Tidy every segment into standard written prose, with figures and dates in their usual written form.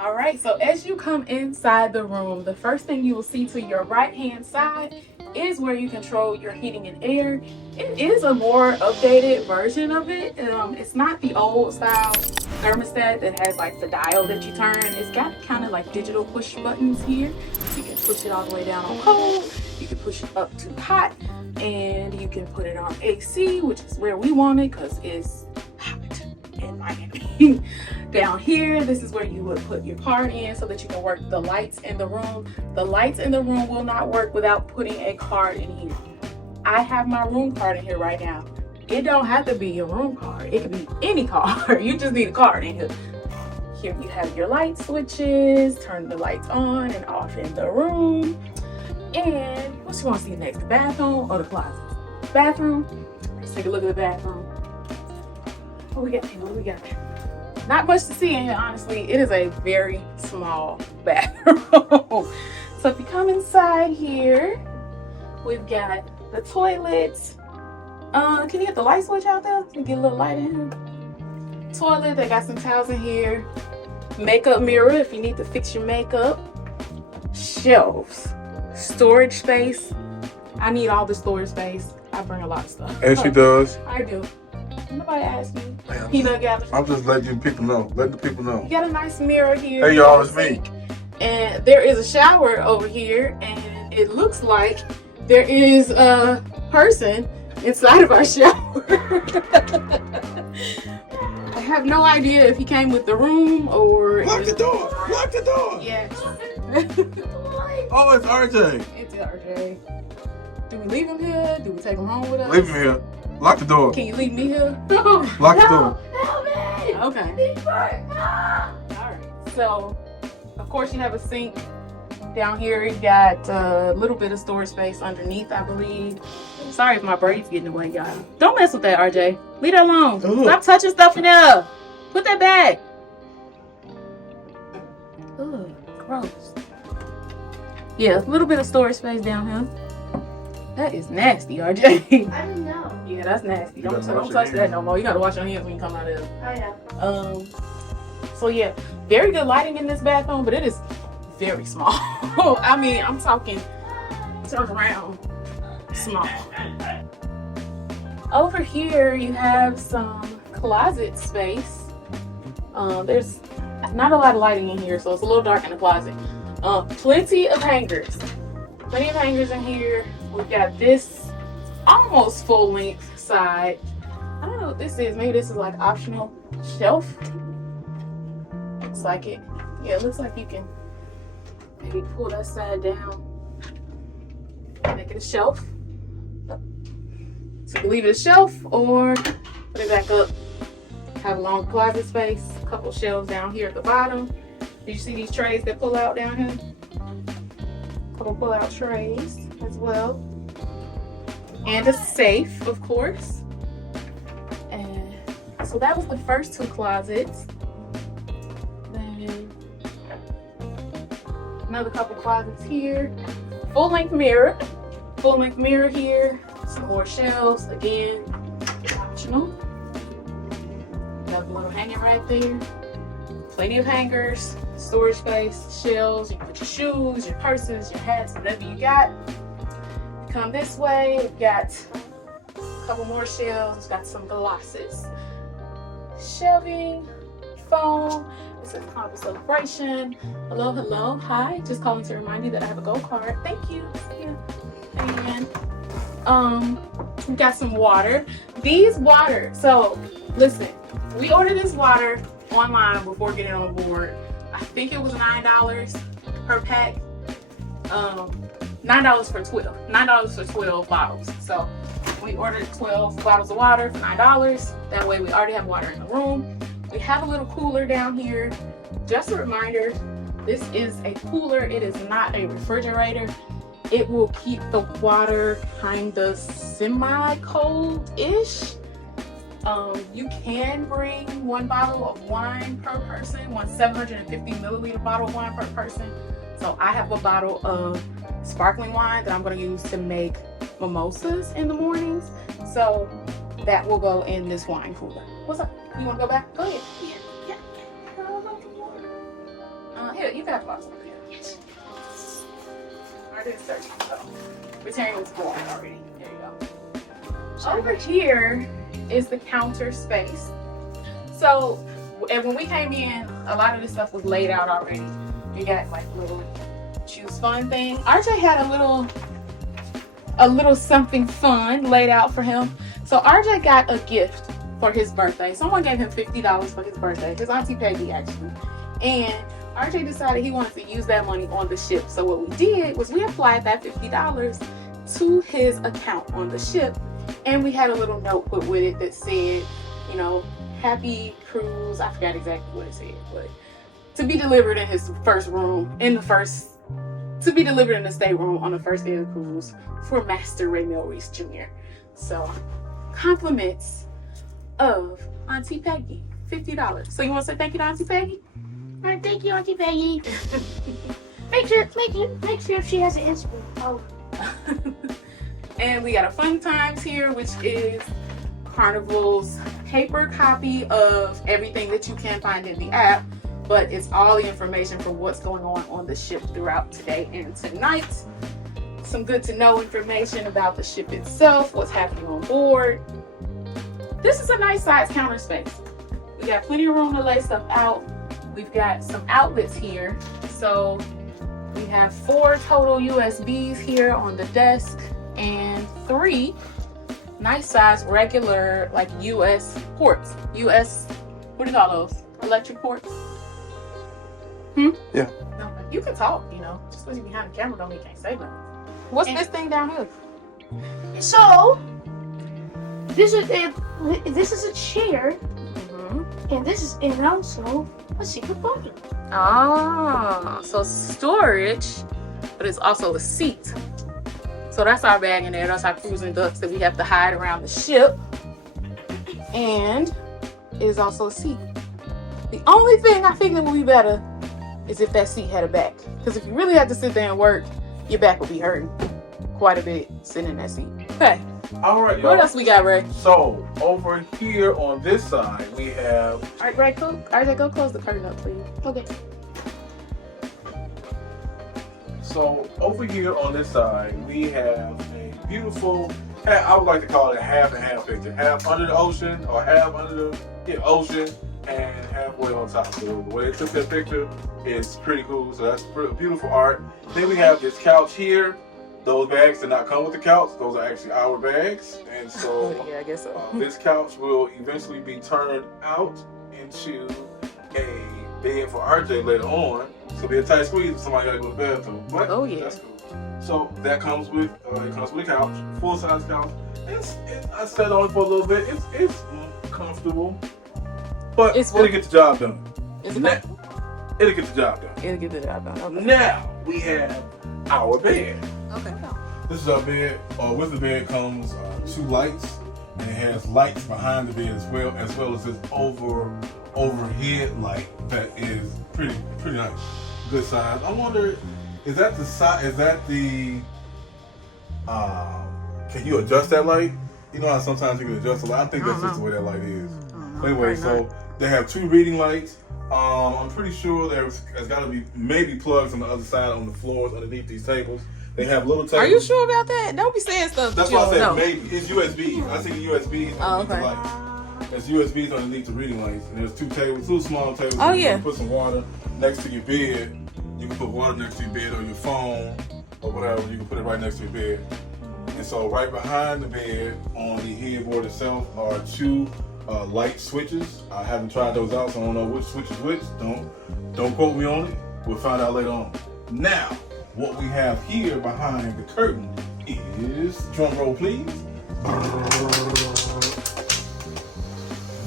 All right, so as you come inside the room, the first thing you will see to your right hand side is where you control your heating and air. It is a more updated version of it. It's not the old style thermostat that has like the dial that you turn. It's got kind of like digital push buttons here. You can push it all the way down on cold, you can push it up to hot, and you can put it on AC, which is where we want it because it's hot in Miami. Down here, this is where you would put your card in so that you can work the lights in the room. The lights in the room will not work without putting a card in here. I have my room card in here right now. It don't have to be your room card. It could be any card. You just need a card in here. Here you have your light switches. Turn the lights on and off in the room. And what you want to see next? The bathroom or the closet? Bathroom. Let's take a look at the bathroom. What we got here? What we got here? Not much to see in here, honestly. It is a very small bathroom. So if you come inside here, we've got the toilet. Can you get the light switch out there? Can you get a little light in here? Toilet, they got some towels in here. Makeup mirror if you need to fix your makeup. Shelves. Storage space. I need all the storage space. I bring a lot of stuff. And she does. I do. Nobody asked me. Damn. Peanut gallery. I'm just letting people know. Let the people know. You got a nice mirror here. Hey y'all, it's me. And there is a shower over here, and it looks like there is a person inside of our shower. I have no idea if he came with the room or... Lock the door! Lock the door! Yeah. Oh, it's RJ. It's RJ. Do we leave him here? Do we take him home with us? Leave him here. Lock the door. Can you leave me here? Lock the door. Help me! Okay. Alright, so of course you have a sink. Down here you got a little bit of storage space underneath, I believe. Sorry if my braid's getting away, y'all. Don't mess with that, RJ. Leave that alone. Ugh. Stop touching stuff in there. Put that back. Ugh, gross. Yeah, a little bit of storage space down here. That is nasty, RJ. I don't know. Yeah, that's nasty. Don't touch hands. that no more. You gotta wash your hands when you come out of there. I know. So yeah, very good lighting in this bathroom, but it is very small. I mean, I'm talking turn around small. Over here you have some closet space. There's not a lot of lighting in here, so it's a little dark in the closet. Plenty of hangers. Plenty of hangers in here. We've got this almost full length side. I don't know what this is. Maybe this is like optional shelf. Looks like it. Yeah, it looks like you can maybe pull that side down. Make it a shelf. So you can leave it a shelf or put it back up. Have a long closet space. A couple shelves down here at the bottom. Did you see these trays that pull out down here? A couple pull out trays as well. And a safe, of course. And so that was the first two closets. Then another couple closets here. Full length mirror. Full length mirror here. Some more shelves. Again, optional. Another little hanging rack there. Plenty of hangers. Storage space, shelves. You can put your shoes, your purses, your hats, whatever you got. Come this way, we've got a couple more shelves. It's got some glasses. Shelving, phone. It says Carnival Celebration. Hello, hello, hi. Just calling to remind you that I have a gold card. Thank you. See ya. And we've got some water. These water. So listen, we ordered this water online before getting on board. I think it was $9 per pack. $9 for 12. $9 for 12 bottles. So we ordered 12 bottles of water for $9. That way we already have water in the room. We have a little cooler down here. Just a reminder, this is a cooler. It is not a refrigerator. It will keep the water kind of semi-cold-ish. You can bring one bottle of wine per person, one 750 milliliter bottle of wine per person. So I have a bottle of sparkling wine that I'm going to use to make mimosas in the mornings. So that will go in this wine cooler. What's up? You want to go back? Go ahead. Yeah. You got lots of it. I did search so. Returning was born already. There you go. Over here is the counter space. So, and when we came in, a lot of this stuff was laid out already. You got like little choose fun thing. RJ had a little something fun laid out for him. So RJ got a gift for his birthday. Someone gave him $50 for his birthday. His auntie Peggy actually. And RJ decided he wanted to use that money on the ship. So what we did was we applied that $50 to his account on the ship. And we had a little note put with it that said, you know, happy cruise. I forgot exactly what it said, but to be delivered in his first room, to be delivered in the stateroom on the first day of the cruise for Master Raymel Reese Jr. So, compliments of Auntie Peggy, $50. So you want to say thank you to Auntie Peggy? All right, thank you, Auntie Peggy. make sure she has an Instagram. Oh. And we got a fun times here, which is Carnival's paper copy of everything that you can find in the app, but it's all the information from what's going on the ship throughout today and tonight. Some good to know information about the ship itself, what's happening on board. This is a nice size counter space. We got plenty of room to lay stuff out. We've got some outlets here. So we have 4 total USBs here on the desk and 3 nice size regular like US ports. US, what do you call those? Electric ports? Yeah. No, you can talk, you know. Just because you're behind the camera don't mean you can't say nothing. What's this thing down here? So this is a chair, and this is also a secret button. Ah, so storage, but it's also a seat. So that's our bag in there. That's our cruising ducks that we have to hide around the ship. And it is also a seat. The only thing I think that would be better is if that seat had a back. Because if you really had to sit there and work, your back would be hurting quite a bit sitting in that seat. Okay. All right, y'all. What else we got, Ray? So over here on this side, we have. All right, Ray, go close the curtain up, please. Okay. So over here on this side, we have a beautiful. I would like to call it a half and half picture. Half under the ocean, or half under the ocean, and halfway on top. So the way it took that picture is pretty cool. So that's beautiful art. Then we have this couch here. Those bags did not come with the couch. Those are actually our bags. And so yeah, I guess so. This couch will eventually be turned out into a bed for RJ later on. It's gonna be a tight squeeze if somebody gotta go to the bathroom. But oh yeah, that's cool. So that comes with a couch, full size couch. I sat on it for a little bit. It's comfortable, but it'll get the job done. It'll get the job done. It'll get the job done. Okay. Now we have our bed. Okay. This is our bed. With the bed comes 2 lights, and it has lights behind the bed as well as this overhead light that is pretty nice, good size. I wonder, is that the size? Is that the? Can you adjust that light? You know how sometimes you can adjust the light. I think that's just the way that light is. Anyway, so they have 2 reading lights. I'm pretty sure there's got to be maybe plugs on the other side on the floors underneath these tables. They have little tables. Are you sure about that? Don't be saying stuff. That's why I said maybe. It's USBs. I think USBs underneath the lights. There's USBs underneath the reading lights. And there's 2 tables, 2 small tables. Oh, you yeah. can put some water next to your bed. You can put water next to your bed or your phone or whatever. You can put it right next to your bed. And so right behind the bed on the headboard itself are 2 light switches. I haven't tried those out, so I don't know which switch is which. Don't quote me on it. We'll find out later on. Now, what we have here behind the curtain is, drum roll please,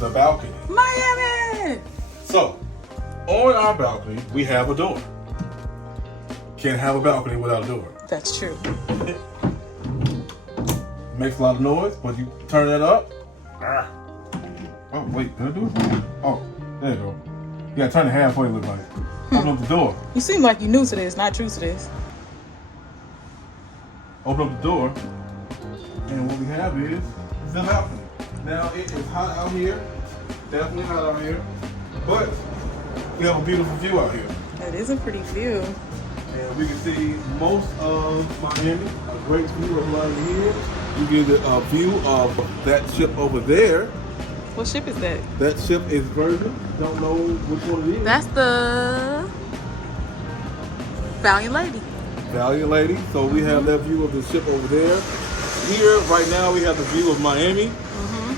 the balcony. Miami! So, on our balcony, we have a door. Can't have a balcony without a door. That's true. Makes a lot of noise, but you turn that up. Oh, wait, did I do it? Oh, there you go. You gotta turn it halfway, look like. Open up the door. You seem like you're new to this, not true to this. Open up the door, and what we have is the balcony. Now, it is hot out here. Definitely hot out here. But we have a beautiful view out here. That is a pretty view. And we can see most of Miami. A great view of right here. You get a view of that ship over there. What ship is that? That ship is Virgin. Don't know which one it is. That's the Valiant Lady. Valiant Lady. So we have that view of the ship over there. Here, right now, we have the view of Miami.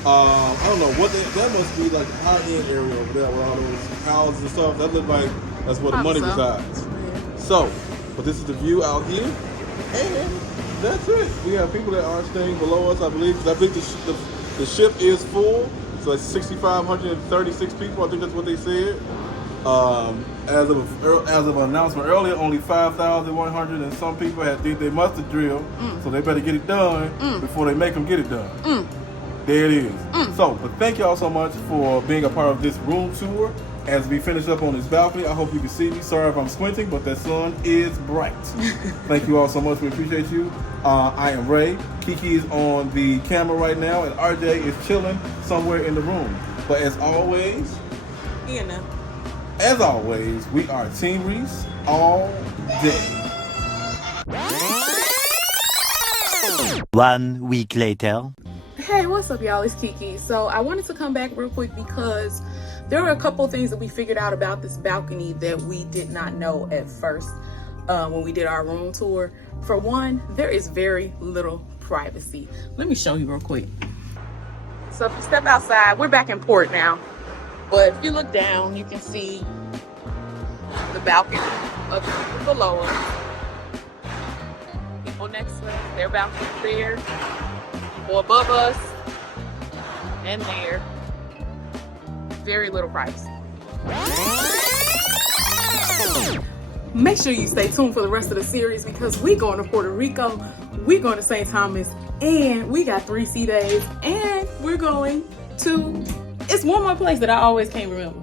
I don't know what that must be like a high-end area over there with all those houses and stuff. That look like that's where the money resides. Yeah. So, but this is the view out here, and that's it. We have people that are staying below us, I believe. 'Cause I think the ship is full, so it's 6,536 people. I think that's what they said. As of an announcement earlier, only 5,100 and some people did their mustard drill, so they better get it done before they make them get it done. There it is. So, but thank y'all so much for being a part of this room tour. As we finish up on this balcony, I hope you can see me. Sorry if I'm squinting, but that sun is bright. Thank you all so much. We appreciate you. I am Ray. Kiki is on the camera right now, and RJ is chilling somewhere in the room. But as always, we are Team Reese all day. 1 week later. Hey, what's up, y'all? It's Kiki. So I wanted to come back real quick because there were a couple things that we figured out about this balcony that we did not know at first when we did our room tour. For one, there is very little privacy. Let me show you real quick. So if you step outside, we're back in port now. But if you look down, you can see the balcony of people below us. People next to us, their balcony there. Or above us, and there. Very little privacy. Make sure you stay tuned for the rest of the series because we going to Puerto Rico, we going to St. Thomas, and we got 3 sea days, and we're going to, it's one more place that I always can't remember.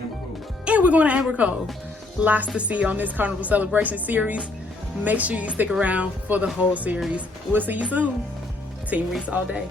And we're going to Amber Cove. Lots to see on this Carnival Celebration series. Make sure you stick around for the whole series. We'll see you soon. Team Reese all day.